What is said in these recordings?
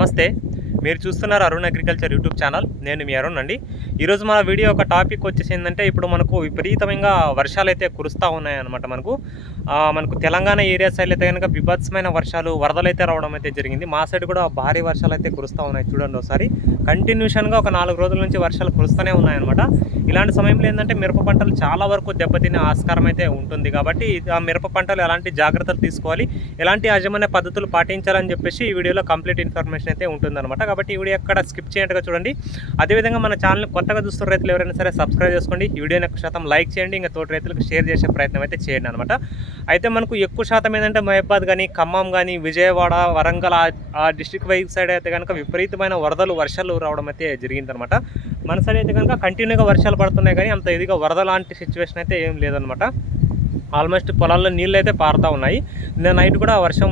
నమస్తే. మీరు చూస్తున్నారు అరుణ్ అగ్రికల్చర్ యూట్యూబ్ ఛానల్. నేను మీ అరుణ్ అండి. ఈరోజు మన వీడియో ఒక టాపిక్ వచ్చేసి ఏంటంటే ఇప్పుడు మనకు విపరీతంగా వర్షాలు అయితే కురుస్తూ ఉన్నాయన్నమాట మనకు. మనకు తెలంగాణ ఏరియా సైడ్ అయితే కనుక బిభత్సమైన వర్షాలు వరదలు అయితే రావడం అయితే జరిగింది. మా సైడ్ కూడా భారీ వర్షాలు అయితే కురుస్తూ ఉన్నాయి చూడండి ఒకసారి. కంటిన్యూషన్గా ఒక నాలుగు రోజుల నుంచి వర్షాలు కురుస్తూనే ఉన్నాయన్నమాట. ఇలాంటి సమయంలో ఏంటంటే మిరప పంటలు చాలా వరకు దెబ్బతినే ఆస్కారం అయితే ఉంటుంది కాబట్టి ఆ మిరప పంటలు ఎలాంటి జాగ్రత్తలు తీసుకోవాలి ఎలాంటి యాజమాన్య పద్ధతులు పాటించాలని చెప్పేసి ఈ వీడియోలో కంప్లీట్ ఇన్ఫర్మేషన్ అయితే ఉంటుందన్నమాట. కాబట్టి ఈ వీడియో ఎక్కడ స్కిప్ చేయట్టుగా చూడండి. అదేవిధంగా మన ఛానల్ కొత్తగా చూస్తున్న రైతులు ఎవరైనా సరే సబ్స్క్రైబ్ చేసుకోండి. ఈ వీడియోని ఎక్కువ శాతం లైక్ చేయండి ఇంకా తోటి రైతులకు షేర్ చేసే ప్రయత్నం అయితే చేయండి అనమాట అయితే మనకు ఎక్కువ శాతం ఏంటంటే మహబాద్ కానీ ఖమ్మం కానీ విజయవాడ వరంగల్ ఆ- డిస్టిక్ డిస్ట్రిక్ట్ వైజ్ సైడ్ అయితే కనుక విపరీతమైన వరదలు వర్షాలు రావడం అయితే జరిగిందనమాట మన సైడ్ అయితే కనుక కంటిన్యూగా వర్షాలు పడుతున్నాయి కానీ అంత ఇదిగా వరద లాంటి సిచ్యువేషన్ అయితే ఏం లేదనమాట ఆల్మోస్ట్ పొలాల్లో నీళ్ళు అయితే పారుతూ ఉన్నాయి. నిన్న నైట్ కూడా వర్షం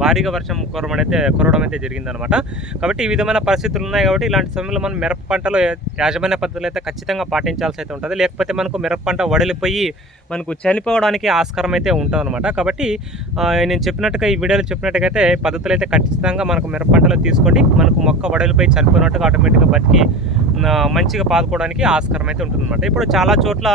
భారీగా వర్షం కురవడం అయితే కురవడం అయితే జరిగిందనమాట కాబట్టి ఈ విధమైన పరిస్థితులు ఉన్నాయి కాబట్టి ఇలాంటి సమయంలో మనం మిరప పంటలో యాజమాన్య పద్ధతులు అయితే ఖచ్చితంగా పాటించాల్సి అయితే ఉంటుంది. లేకపోతే మనకు మిరప పంట వడిలిపోయి మనకు చనిపోవడానికి ఆస్కారం అయితే ఉంటుందన్నమాట. కాబట్టి నేను చెప్పినట్టుగా ఈ వీడియోలో చెప్పినట్టుగా అయితే పద్ధతులు అయితే ఖచ్చితంగా మనకు మిరప పంటలో తీసుకోండి. మనకు మొక్క వడిలిపోయి చనిపోయినట్టుగా ఆటోమేటిక్గా బతికి మంచిగా పాదుకోవడానికి ఆస్కారం అయితే ఉంటుందన్నమాట. ఇప్పుడు చాలా చోట్ల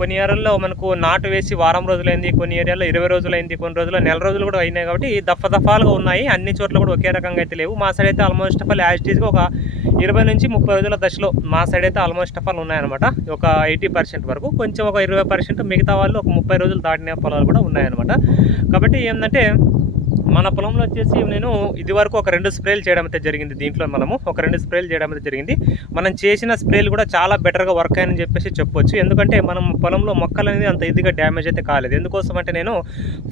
కొన్ని ఏరియాల్లో మనకు నాటు వేసి వారం రోజులైంది కొన్ని ఏరియాలో ఇరవై రోజులైంది కొన్ని రోజుల్లో నెల రోజులు కూడా అయినాయి కాబట్టి దఫ దఫాలుగా ఉన్నాయి. అన్ని చోట్ల కూడా ఒకే రకంగా అయితే లేవు. మా సైడ్ అయితే ఆల్మోస్ట్ ఆఫ్ ఆల్ యాజిటీస్గా ఒక ఇరవై నుంచి ముప్పై రోజుల దశలో మా సైడ్ అయితే ఆల్మోస్ట్ ఆఫ్ ఆల్ ఉన్నాయన్నమాట. ఒక ఎయిటీ పర్సెంట్ వరకు కొంచెం ఒక ఇరవై పర్సెంట్ మిగతా వాళ్ళు ఒక ముప్పై రోజులు దాటిన పొలాలు కూడా ఉన్నాయన్నమాట. కాబట్టి ఏంటంటే మన పొలంలో వచ్చేసి నేను ఇది వరకు ఒక రెండు స్ప్రేలు చేయడం అయితే జరిగింది దీంట్లో మనము. ఒక రెండు స్ప్రేలు చేయడం అయితే జరిగింది. మనం చేసిన స్ప్రేలు కూడా చాలా బెటర్గా వర్క్ అయ్యని చెప్పేసి చెప్పొచ్చు. ఎందుకంటే మనం పొలంలో మొక్కలు అనేది అంత ఇదిగా డ్యామేజ్ అయితే కాలేదు. ఎందుకోసం అంటే నేను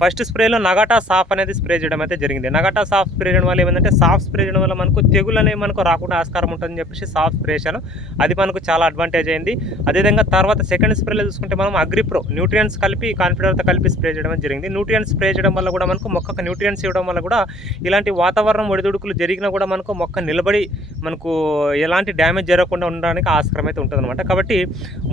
ఫస్ట్ స్ప్రేలో నగటా సాఫ్ అనేది స్ప్రే చేయడం అయితే జరిగింది. నగటా సాఫ్ స్ప్రే చేయడం వల్ల ఏమంటే సాఫ్ స్ప్రే చేయడం వల్ల మనకు తెగులు అనేవి మనకు రాకుండా ఆస్కారం ఉంటుందని చెప్పేసి సాఫ్ స్ప్రే చేశాను. అది మనకు చాలా అడ్వాంటేజ్ అయింది. అదేవిధంగా తర్వాత సెకండ్ స్ప్రేలో చూసుకుంటే మనం అగ్రిప్రో న్యూట్రియన్స్ కలిపి కాన్ఫిడర్తో కలిపి స్ప్రే చేయడం జరిగింది. న్యూట్రియన్స్ స్ప్రే చేయడం వల్ల కూడా మనకు మొక్కకు న్యూట్రియన్స్ చేయడం వల్ల కూడా ఇలాంటి వాతావరణం ఒడిదుడుకులు జరిగినా కూడా మనకు మొక్క నిలబడి మనకు ఎలాంటి డ్యామేజ్ జరగకుండా ఉండడానికి ఆస్కారం అయితే ఉంటుందన్నమాట. కాబట్టి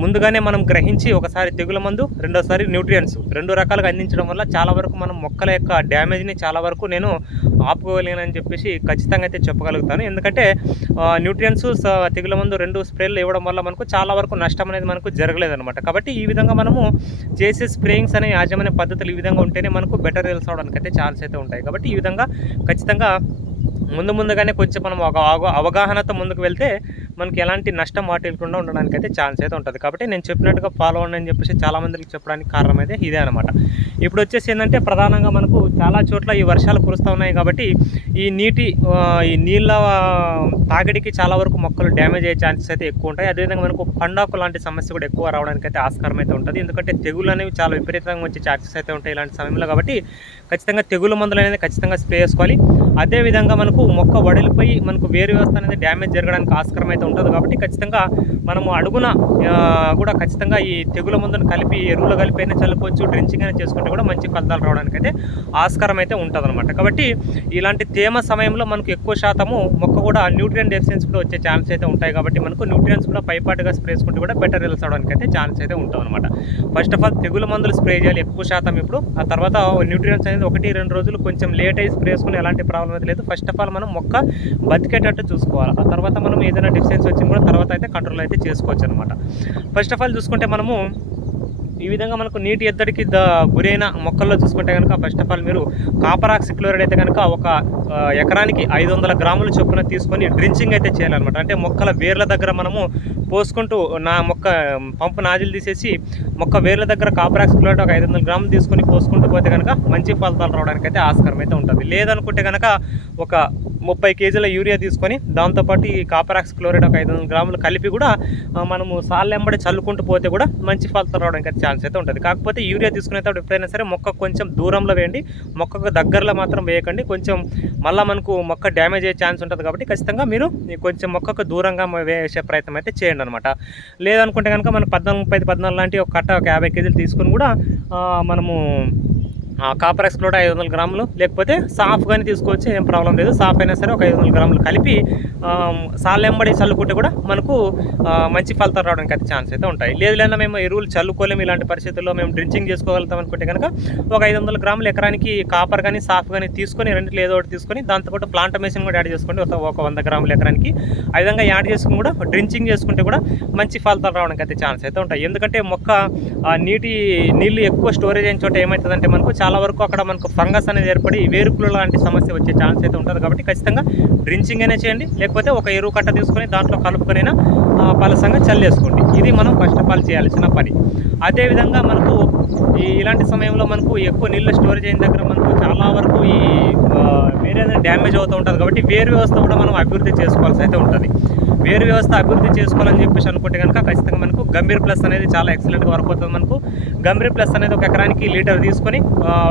ముందుగానే మనం గ్రహించి ఒకసారి తెగుల మందు రెండోసారి న్యూట్రియన్స్ రెండు రకాలుగా అందించడం వల్ల చాలా వరకు మనం మొక్కల యొక్క డ్యామేజ్ని చాలా వరకు నేను ఆపుకోలేనని చెప్పేసి ఖచ్చితంగా అయితే చెప్పగలుగుతాను. ఎందుకంటే న్యూట్రియన్స్ తెగుల మందు రెండు స్ప్రేలు ఇవ్వడం వల్ల మనకు చాలా వరకు నష్టం అనేది మనకు జరగలేదన్నమాట. కాబట్టి ఈ విధంగా మనము చేసే స్ప్రేయింగ్స్ అనే యాజమాన్య పద్ధతులు ఈ విధంగా ఉంటేనే మనకు బెటర్ రిజల్ట్స్ అవడానికి అయితే ఛాన్స్ అయితే ఉంటాయి. కాబట్టి ఈ విధంగా ఖచ్చితంగా ముందు ముందుగానే కొంచెం మనం ఒక అవగాహనతో ముందుకు వెళ్తే మనకి ఎలాంటి నష్టం వాటిల్లకుండా ఉండడానికి అయితే ఛాన్స్ అయితే ఉంటుంది. కాబట్టి నేను చెప్పినట్టుగా ఫాలో అవ్వండి అని చెప్పేసి చాలా మందికి చెప్పడానికి కారణం అయితే ఇదే అనమాట ఇప్పుడు వచ్చేసి ఏంటంటే ప్రధానంగా మనకు చాలా చోట్ల ఈ వర్షాలు కురుస్తూ ఉన్నాయి కాబట్టి ఈ నీటి ఈ నీళ్ళ తాగడికి చాలా వరకు మొక్కలు డ్యామేజ్ అయ్యే ఛాన్సెస్ అయితే ఎక్కువ ఉంటాయి. అదేవిధంగా మనకు పండాకు లాంటి సమస్య కూడా ఎక్కువ రావడానికి అయితే ఆస్కారం అయితే ఉంటుంది. ఎందుకంటే తెగులు అనేవి చాలా విపరీతంగా వచ్చే ఛాన్సెస్ అయితే ఉంటాయి ఇలాంటి సమయంలో కాబట్టి ఖచ్చితంగా తెగులు మందులు అనేది ఖచ్చితంగా స్ప్రే చేసుకోవాలి. అదేవిధంగా మనకు మొక్క వడిలిపోయి మనకు వేరు వ్యవస్థ అనేది డ్యామేజ్ జరగడానికి ఆస్కారం అయితే ఉంటుంది కాబట్టి ఖచ్చితంగా మనము అడుగున కూడా ఖచ్చితంగా ఈ తెగుల మందును కలిపి ఎరువులు కలిపి అయినా చల్లుకోవచ్చు డ్రించింగ్ అయినా చేసుకుంటే కూడా మంచి ఫలితాలు రావడానికి అయితే ఆస్కారం అయితే ఉంటుంది కాబట్టి ఇలాంటి తేమ సమయంలో మనకు ఎక్కువ శాతము కూడా న్యూట్రియన్ డెఫిషియన్స్ కూడా వచ్చే ఛాన్స్ అయితే ఉంటాయి కాబట్టి మనకు న్యూట్రియన్స్ కూడా పైపాటుగా స్ప్రే చేసుకుంటే కూడా బెటర్ రిజల్ట్స్ అవడానికి అయితే ఛాన్స్ అయితే ఉంటుంది అనమాట ఫస్ట్ ఆఫ్ ఆల్ తెగుల మందులు స్ప్రే చేయాలి ఎక్కువ శాతం ఇప్పుడు. ఆ తర్వాత న్యూట్రియన్స్ అనేది ఒకటి రెండు రోజులు కొంచెం లేట్ అయ్యి స్ప్రే చేసుకుని ఎలాంటి ప్రాబ్లం అయితే లేదు. ఫస్ట్ ఆఫ్ ఆల్ మనం మొక్క బతికేటట్టు చూసుకోవాలి. ఆ తర్వాత మనం ఏదైనా డిఫిషియన్స్ వచ్చిన కూడా తర్వాత అయితే కంట్రోల్ అయితే చేసుకోవచ్చు అనమాట ఫస్ట్ ఆఫ్ ఆల్ చూసుకుంటే మనము ఈ విధంగా మనకు నీటి ఎద్దడికి ద గురైన మొక్కల్లో చూసుకుంటే కనుక ఫస్ట్ ఆఫ్ ఆల్ మీరు కాపర్ ఆక్సిక్లోరైడ్ అయితే కనుక ఒక ఎకరానికి ఐదు వందల గ్రాముల చొప్పున తీసుకొని డ్రించింగ్ అయితే చేయాలన్నమాట. అంటే మొక్కల వేర్ల దగ్గర మనము పోసుకుంటూ నా మొక్క పంపు నాజిల్ తీసేసి మొక్క వేర్ల దగ్గర కాపరాక్స్ ఆక్సిక్లోరైడ్ ఒక ఐదు వందల గ్రాములు తీసుకొని పోసుకుంటూ పోతే కనుక మంచి ఫలితాలు రావడానికి అయితే ఆస్కారం అయితే ఉంటుంది. లేదనుకుంటే కనుక ఒక ముప్పై కేజీల యూరియా తీసుకొని దాంతోపాటు ఈ కాపరాక్స్ క్లోరైడ్ ఒక ఐదు వందల గ్రాములు కలిపి కూడా మనము సాల్లెంబడి చల్లుకుంటూ పోతే కూడా మంచి ఫలితాలు రావడానికి అయితే ఛాన్స్ అయితే ఉంటుంది. కాకపోతే యూరియా తీసుకునేటప్పుడు ఎప్పుడైనా సరే మొక్క కొంచెం దూరంలో వేయండి. మొక్కకు దగ్గరలో మాత్రం వేయకండి. కొంచెం మళ్ళీ మనకు మొక్క డ్యామేజ్ అయ్యే ఛాన్స్ ఉంటుంది కాబట్టి ఖచ్చితంగా మీరు కొంచెం మొక్కకు దూరంగా వేసే ప్రయత్నం అయితే చేయండి. అనమాట లేదనుకుంటే కనుక మనం పద్నాలుగు ముప్పై పద్నాలుగు లాంటి ఒక కట్ట ఒక యాభై కేజీలు తీసుకొని కూడా మనము కాపర్ ఎక్స్ప్లోర్ ఐదు వందల గ్రాములు లేకపోతే సాఫ్ కానీ తీసుకోవచ్చు ఏం ప్రాబ్లం లేదు. సాఫ్ అయినా సరే ఒక ఐదు వందల గ్రాములు కలిపి సాలెంబడి చల్లుకుంటే కూడా మనకు మంచి ఫలితాలు రావడానికి అయితే ఛాన్స్ అయితే ఉంటాయి. లేదు లేదా మేము ఎరువులు చల్లుకోలేము ఇలాంటి పరిస్థితుల్లో మేము డ్రించింగ్ చేసుకోగలుగుతాం అనుకుంటే కనుక ఒక ఐదు వందల గ్రాములు ఎకరానికి కాపర్ కానీ సాఫ్ కానీ తీసుకొని రెండిట్లో ఏదో ఒకటి తీసుకొని దాంతోపాటు ప్లాంట్ మెషిన్ కూడా యాడ్ చేసుకోండి. ఒక ఒక వంద గ్రాములు ఎకరానికి. ఆ విధంగా యాడ్ చేసుకుని కూడా డ్రించింగ్ చేసుకుంటే కూడా మంచి ఫలితాలు రావడానికి అయితే ఛాన్స్ అయితే ఉంటాయి. ఎందుకంటే మొక్క నీటి నీళ్ళు ఎక్కువ స్టోరేజ్ అయిన చోట ఏమవుతుందంటే మనకు చాలా చాలా వరకు అక్కడ మనకు ఫంగస్ అనేది ఏర్పడి వేరుకులు లాంటి సమస్య వచ్చే ఛాన్స్ అయితే ఉంటుంది కాబట్టి ఖచ్చితంగా డ్రించింగ్ అనే చేయండి. లేకపోతే ఒక ఎరువు కట్ట తీసుకొని దాంట్లో కలుపుకొనైనా పలసంగా చల్లేసుకోండి. ఇది మనం ఫస్ట్ ఆఫ్ ఆల్ చేయాల్సిన పని. అదేవిధంగా మనకు ఈ ఇలాంటి సమయంలో మనకు ఎక్కువ నీళ్ళు స్టోరేజ్ అయిన దగ్గర మనకు చాలా వరకు ఈ వేరే డ్యామేజ్ అవుతూ ఉంటుంది కాబట్టి వేరు వ్యవస్థ కూడా మనం అభివృద్ధి చేసుకోవాల్సి అయితే ఉంటుంది. వేరు వ్యవస్థ అభివృద్ధి చేసుకోవాలని చెప్పేసి అనుకుంటే కనుక ఖచ్చితంగా మనకు గంభీర్ ప్లస్ అనేది చాలా ఎక్సలెంట్గా వర్క్ అవుతుంది మనకు. గంభీర్ ప్లస్ అనేది ఒక ఎకరానికి లీటర్ తీసుకొని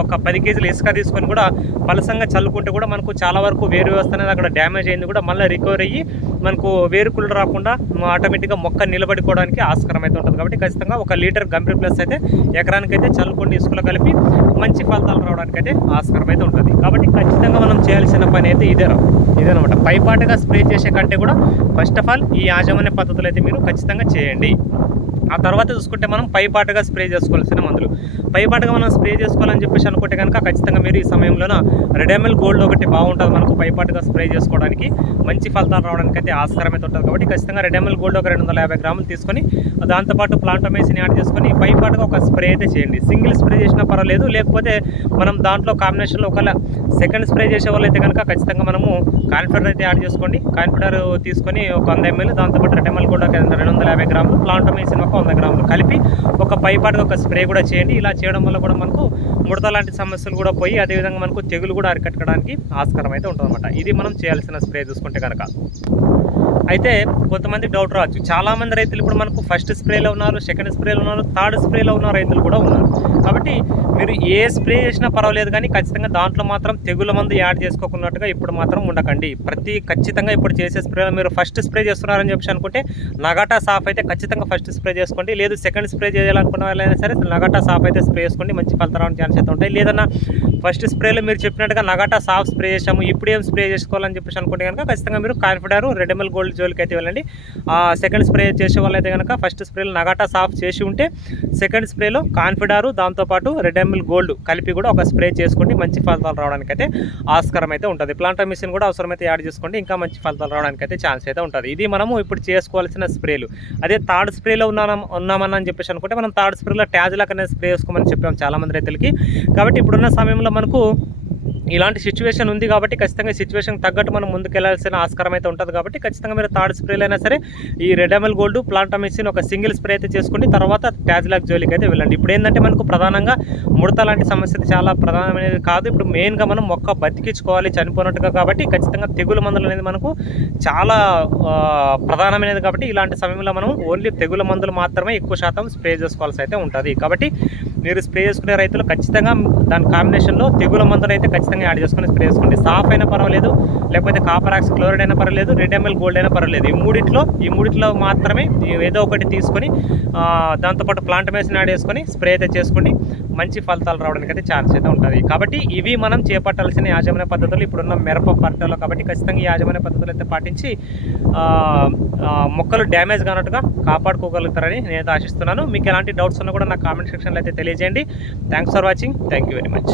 ఒక పది కేజీలు ఇసుక తీసుకొని కూడా పలసంగా చల్లుకుంటే కూడా మనకు చాలా వరకు వేరు వ్యవస్థ అనేది అక్కడ డ్యామేజ్ అయింది కూడా మళ్ళీ రికవర్ అయ్యి మనకు వేరుకులు రాకుండా ఆటోమేటిక్గా మొక్క నిలబడుకోవడానికి ఆస్కారం అయితే ఉంటుంది. కాబట్టి ఖచ్చితంగా ఒక లీటర్ గంభీర్ ప్లస్ అయితే ఎకరానికి అయితే చల్లుకొని ఇసుకలో కలిపి మంచి ఫలితాలు రావడానికి అయితే ఆస్కారం అయితే ఉంటుంది. కాబట్టి ఖచ్చితంగా మనం చేయాల్సిన పని అయితే ఇదే ఇదనమాట పైపాటుగా స్ప్రే చేసే కంటే కూడా ఫస్ట్ ఆఫ్ ఆల్ ఈ యాజమాన్య పద్ధతులు అయితే మీరు ఖచ్చితంగా చేయండి. ఆ తర్వాత చూసుకుంటే మనం పైపాటుగా స్ప్రే చేసుకోవాల్సిన మందులు. పైపాటుగా మనం స్ప్రే చేసుకోవాలని చెప్పేసి అనుకుంటే కనుక ఖచ్చితంగా మీరు ఈ సమయంలోన రెడెమల్ గోల్డ్ ఒకటి బాగుంటుంది మనకు పైపాటుగా స్ప్రే చేసుకోవడానికి. మంచి ఫలితాలు రావడానికి అయితే ఆస్కారం అయితే ఉంటుంది కాబట్టి ఖచ్చితంగా రెడెమల్ గోల్డ్ ఒక రెండు వందల యాభై గ్రాములు తీసుకొని దాంతోపాటు ప్లాంటోమేసిన్ యాడ్ చేసుకొని పైపాటుగా ఒక స్ప్రే అయితే చేయండి. సింగిల్ స్ప్రే చేసినా పర్వాలేదు లేకపోతే మనం దాంట్లో కాంబినేషన్లో ఒకవేళ సెకండ్ స్ప్రే చేసే వాళ్ళు అయితే కనుక ఖచ్చితంగా మనము కాన్ఫిడర్ అయితే యాడ్ చేసుకోండి. కాన్ఫిడర్ తీసుకొని ఒక వంద ఎంఎల్ దాంతోపాటు రెడెమల్ గోల్డ్ ఒక రెండు వందల యాభై గ్రాములు ప్లాంటోమేసిన్ ఒక వంద గ్రాములు కలిపి ఒక పైపాటుగా ఒక స్ప్రే కూడా చేయండి. ఇలా చేయడం వల్ల కూడా మనకు ముడత లాంటి సమస్యలు కూడా పోయి అదేవిధంగా మనకు తెగులు కూడా అరికట్టడానికి ఆస్కారం అయితే ఉంటుందన్నమాట. ఇది మనం చేయాల్సిన స్ప్రే చూసుకుంటే కనుక అయితే కొంతమంది డౌట్ రావచ్చు. చాలామంది రైతులు ఇప్పుడు మనకు ఫస్ట్ స్ప్రేలో ఉన్నారు సెకండ్ స్ప్రేలో ఉన్నారు థర్డ్ స్ప్రేలో ఉన్న రైతులు కూడా ఉన్నారు. కాబట్టి మీరు ఏ స్ప్రే చేసినా పర్వాలేదు కానీ ఖచ్చితంగా దాంట్లో మాత్రం తెగుల మందు యాడ్ చేసుకోకున్నట్టుగా ఇప్పుడు మాత్రం ఉండకండి. ప్రతి ఖచ్చితంగా ఇప్పుడు చేసే స్ప్రేలో మీరు ఫస్ట్ స్ప్రే చేస్తున్నారని చెప్పి అనుకుంటే నగటా సాఫ్ అయితే ఖచ్చితంగా ఫస్ట్ స్ప్రే చేసుకోండి. లేదు సెకండ్ స్ప్రే చేయాలనుకున్న వాళ్ళైనా సరే నగటా సాఫ్ అయితే స్ప్రే చేసుకోండి. మంచి ఫలితం ఛాన్స్ అయితే ఉంటాయి. లేదన్నా ఫస్ట్ స్ప్రేలో మీరు చెప్పినట్టుగా నగటా సాఫ్ స్ప్రే చేసాము ఇప్పుడు ఏం స్ప్రే చేసుకోవాలని చెప్పేసి అనుకుంటే కనుక ఖచ్చితంగా మీరు కాన్ఫిడర్ రెడెమల్ గోల్డ్ జోలికి అయితే వెళ్ళండి. ఆ సెకండ్ స్ప్రే చేసే వాళ్ళైతే కనుక ఫస్ట్ స్ప్రేలో నగటా సాఫ్ చేసి ఉంటే సెకండ్ స్ప్రేలో కాన్ఫిడారు దాంతోపాటు రెడెమల్ గోల్డ్ కలిపి కూడా ఒక స్ప్రే చేసుకోండి మంచి ఫలితాలు రావడానికి అయితే ఆస్కారం అయితే ఉంటుంది. ప్లాంటర్ మిషన్ కూడా అవసరమైతే యాడ్ చేసుకోండి. ఇంకా మంచి ఫలితాలు రావడానికి అయితే ఛాన్స్ అయితే ఉంటుంది. ఇది మనము ఇప్పుడు చేసుకోవాల్సిన స్ప్రేలు. అదే థర్డ్ స్ప్రేలో ఉన్నాం ఉన్నామని అని చెప్పేసి అనుకుంటే మనం థర్డ్ స్ప్రేలో ట్యాజ్లాక్ అనేది స్ప్రే చేసుకోమని చెప్పాం చాలామంది రైతులకి. కాబట్టి ఇప్పుడున్న సమయంలో మనకు ఇలాంటి సిచ్యువేషన్ ఉంది కాబట్టి ఖచ్చితంగా సిచ్యువేషన్ తగ్గట్టు మనం ముందుకెళ్ళాల్సిన ఆస్కారం అయితే ఉంటుంది కాబట్టి ఖచ్చితంగా మీరు థర్డ్ స్ప్రేలు అయినా సరే ఈ రెడ్ రెడెమల్ గోల్డ్ ప్లాంటమిసిన్ ఒక సింగిల్ స్ప్రే అయితే చేసుకుంటే తర్వాత ట్యాజ్లాక్ జోలికి అయితే వెళ్ళండి. ఇప్పుడు ఏంటంటే మనకు ప్రధానంగా ముడత లాంటి సమస్య చాలా ప్రధానమైనది కాదు. ఇప్పుడు మెయిన్గా మనం మొక్క బతికించుకోవాలి చనిపోయినట్టుగా కాబట్టి ఖచ్చితంగా తెగుల మందులు అనేది మనకు చాలా ప్రధానమైనది కాబట్టి ఇలాంటి సమయంలో మనం ఓన్లీ తెగుల మందులు మాత్రమే ఎక్కువ శాతం స్ప్రే చేసుకోవాల్సి అయితే ఉంటుంది. కాబట్టి మీరు స్ప్రే చేసుకునే రైతులు ఖచ్చితంగా దాని కాంబినేషన్లో తెగుల మందులు అయితే ఖచ్చితంగా యాడ్ చేసుకుని స్ప్రే చేసుకోండి. సాఫ్ అయినా పర్వాలేదు లేకపోతే కాపరాక్స్ క్లోరైడ్ అయినా పర్వాలేదు రెడ్ ఎంఎల్ గోల్డ్ అయినా పర్వాలేదు. ఈ మూడిట్లో ఈ మూడిట్లో మాత్రమే ఏదో ఒకటి తీసుకొని దాంతోపాటు ప్లాంట్ మేసిన యాడ్ చేసుకొని స్ప్రే అయితే చేసుకోండి. మంచి ఫలితాలు రావడానికి అయితే ఛాన్స్ అయితే ఉంటుంది. కాబట్టి ఇవి మనం చేపట్టాల్సిన యాజమాన్య పద్ధతులు ఇప్పుడున్న మిరప పంటలో కాబట్టి ఖచ్చితంగా ఈ యాజమాన్య పద్ధతులు అయితే పాటించి మొక్కలు డ్యామేజ్ కానట్టుగా కాపాడుకోగలుగుతారని నేను ఆశిస్తున్నాను. మీకు ఎలాంటి డౌట్స్ ఉన్నా కూడా నా కామెంట్ సెక్షన్లో అయితే తెలియజేయండి. Thanks for watching thank you very much